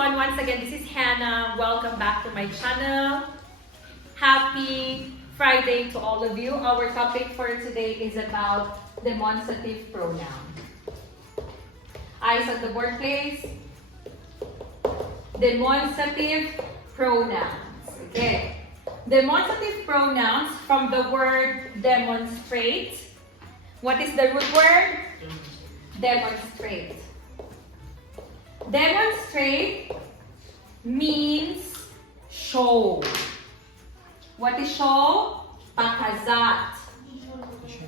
everyone, once again, this is Hannah. Welcome back to my channel. Happy Friday to all of you. Our topic for today is about demonstrative pronoun. Eyes on the board, please. Demonstrative pronouns. Okay. Demonstrative pronouns from the word demonstrate. What is the root word? Demonstrate. Demonstrate means show. What is show? Pakazat.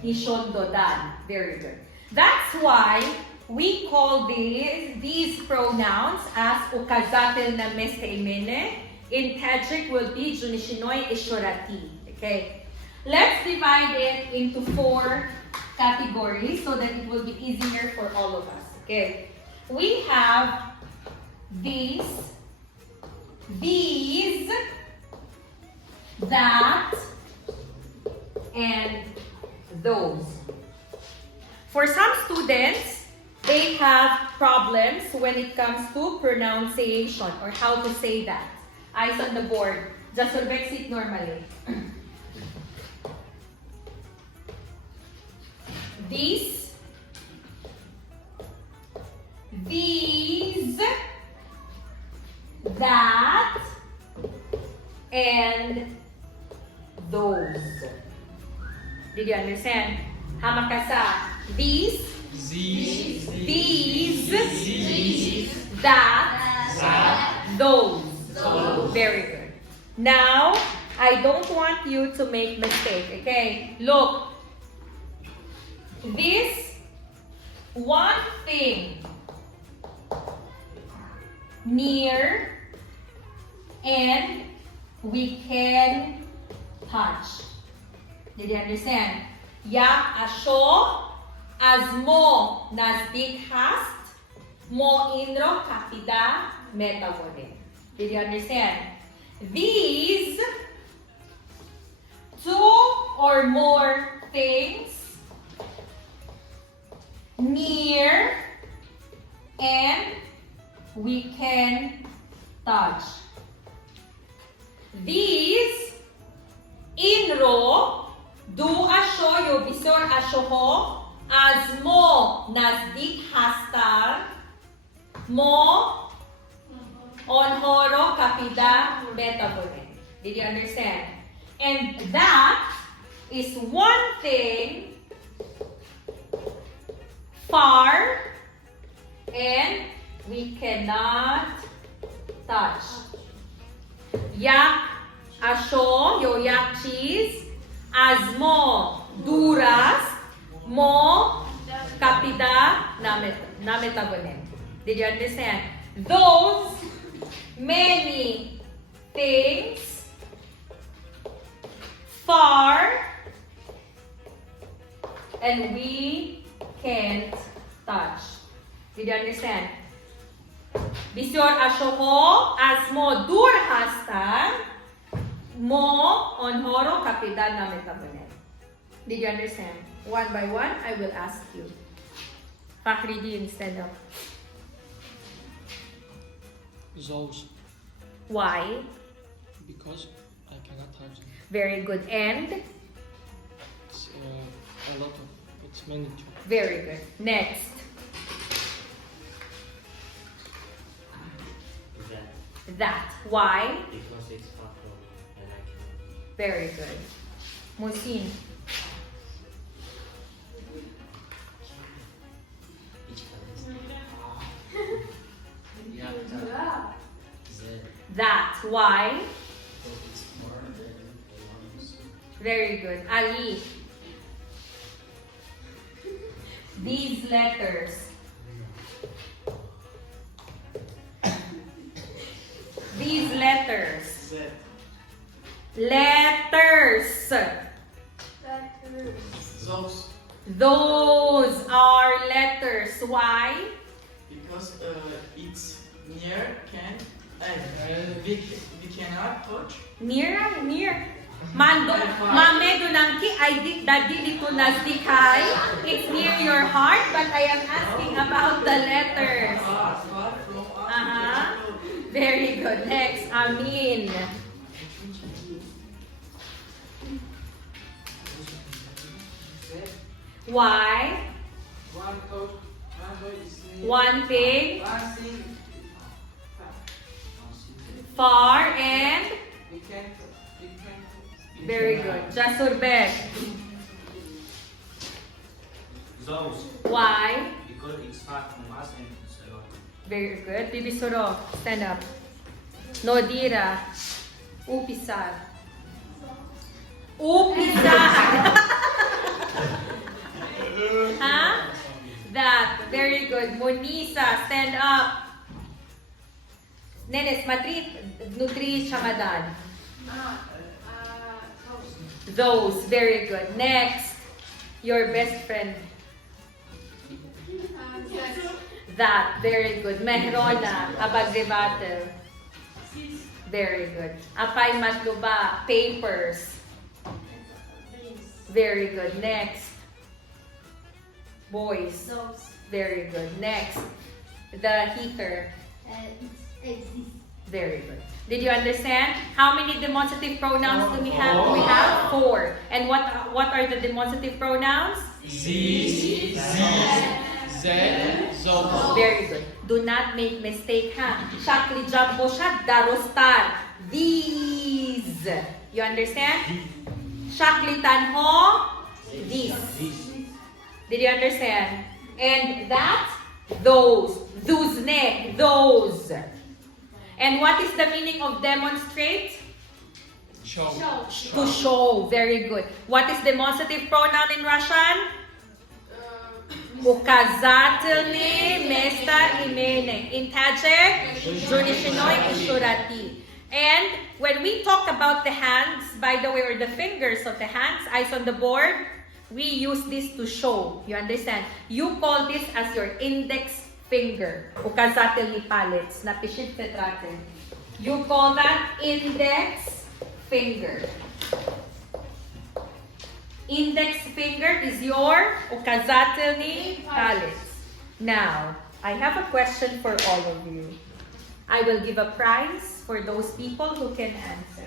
Ishondodan. Very good. That's why we call these pronouns as uказательные местоимения. In Tajik will be ɁонишинҳоиИшоратӣ. Okay. Let's divide it into 4 categories so that it will be easier for all of us. Okay. We have these, that, and those. For some students, they have problems when it comes to pronunciation or how to say that. Eyes on the board. Just resolve it normally. These, that, and those. Did you understand? Hamakasa. These, that, those. Very good. Now, I don't want you to make mistake, okay? Look. This one thing near and we can touch. Did you understand? Yak asho as mo nazdik hast mo inro kapida metavode. Did you understand? These 2 or more things near and we can touch. These inro do asho yo bisor asho ho as mo nazdik hastar mo onhoro kapida metabone. Did you understand? And that is one thing far and we cannot touch. Yak asho, yo yak cheese, as mo duras, mo kapida nametabonem. Did you understand? Those many things far and we can't touch. Did you understand? Bisyor ashoho as mo dur hastan mo onhoro kapidan na metabonet. Did you understand? One by one, I will ask you. Faridun, stand up. Those. Why? Because I cannot touch them. Very good. And? It's a lot of, it's many too. Very good. Next. That. Why? Because it's far from and I cannot. Very good. Musin. That. Why? Very good. Ali. These letters. These letters. Letters. Those are letters. Why? Because it's near we cannot touch. Near. Mando, mamedo namki ay dadi dito nazdikai. It's near your heart, but I am asking about the letters. Far from us. Very good. Next, Amin. Why? One thing. Far and very good. Jasurbek. Those. Why? Because it's far from us and it's a lot. Very good. Bibisuro. Stand up. Nodira. Upisar. Upisar. Huh? That. Very good. Monisa. Stand up. Nenes, matrit. Nutri chamadan. Those. Very good. Next. Your best friend. That. Very good. Mehrona. Abagribatel. Very good. Apay matluba. Papers. Very good. Next. Boys. Very good. Next. The heater. Very good. Did you understand? How many demonstrative pronouns do we have? We have 4. And what are the demonstrative pronouns? Z, those. Very good. Do not make mistake, ha? Shakli jumbo shak darostar. These. You understand? Shakli tanho. These. Did you understand? And that, those. Thuzne, those. And what is the meaning of demonstrate? Show. To show. Very good. What is demonstrative pronoun in Russian? Указательные, местоимения. In Tajik, ﷺ. And when we talk about the hands, by the way, or the fingers of the hands, eyes on the board, we use this to show. You understand? You call this as your index finger. Указательный палец. Напишите в тетради. You call that index finger. Index finger is your указательный палец. Now, I have a question for all of you. I will give a prize for those people who can answer.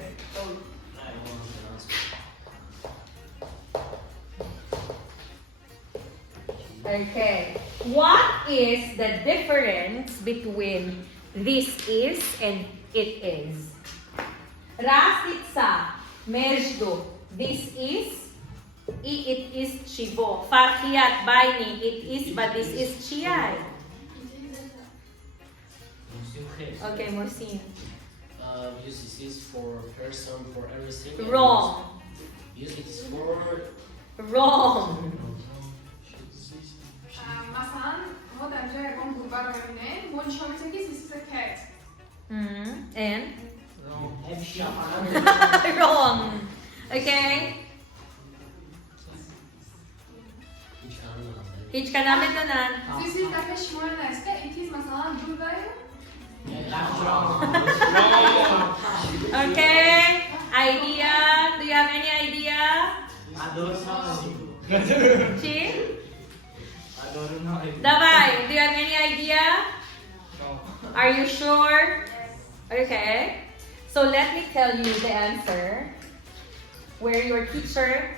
Okay. What is the difference between this is and it is? Разница между this is и it is чего? Фархият байни it is but this is чьяй. Okay, Mohsin. Use this is for person, for everything. Wrong. Use it for Wrong. مثلا ما در جای اون گوبر رو ببینه ما نشان می‌دیم که this is a cat. And? Wrong. Okay? هیچ کلام بدونن. This is دفعه شماره نسته. It is مثلا دودای. Okay? Idea? Do you have any idea? Chi? Davai, do you have any idea? Are you sure? Okay. So let me tell you the answer. Where your teacher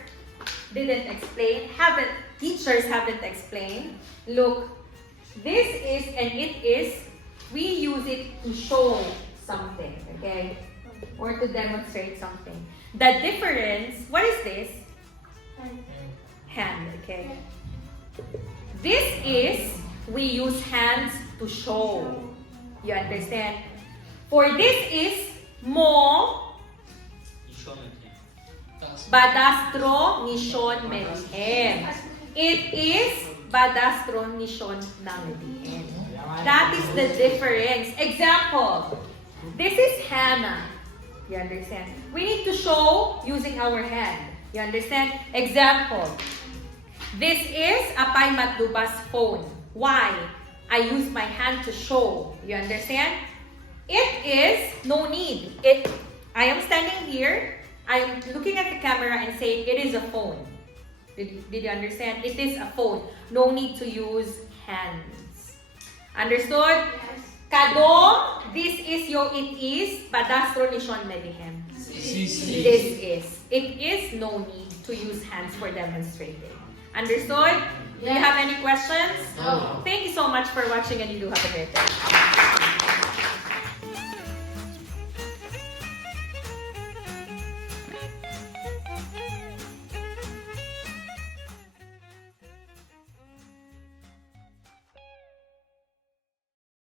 didn't explain, teachers haven't explained. Look, this is and it is, we use it to show something, okay? Or to demonstrate something. The difference, what is this? Hand, okay? This is, we use hands to show. You understand? For this is, mo, badastro nishon melihem. It is, badastro nishon namelihem. That is the difference. Example, this is Hannah. You understand? We need to show using our hand. You understand? Example, this is Apay Matluba's phone. Why? I use my hand to show. You understand? It is no need. I am standing here. I am looking at the camera and saying it is a phone. Did you understand? It is a phone. No need to use hands. Understood? Yes. Kadom, this is yo it is, padastro nishon medihem. This is. It is no need to use hands for demonstrating. Understood? Do you have any questions? No. Thank you so much for watching and you do have a great day.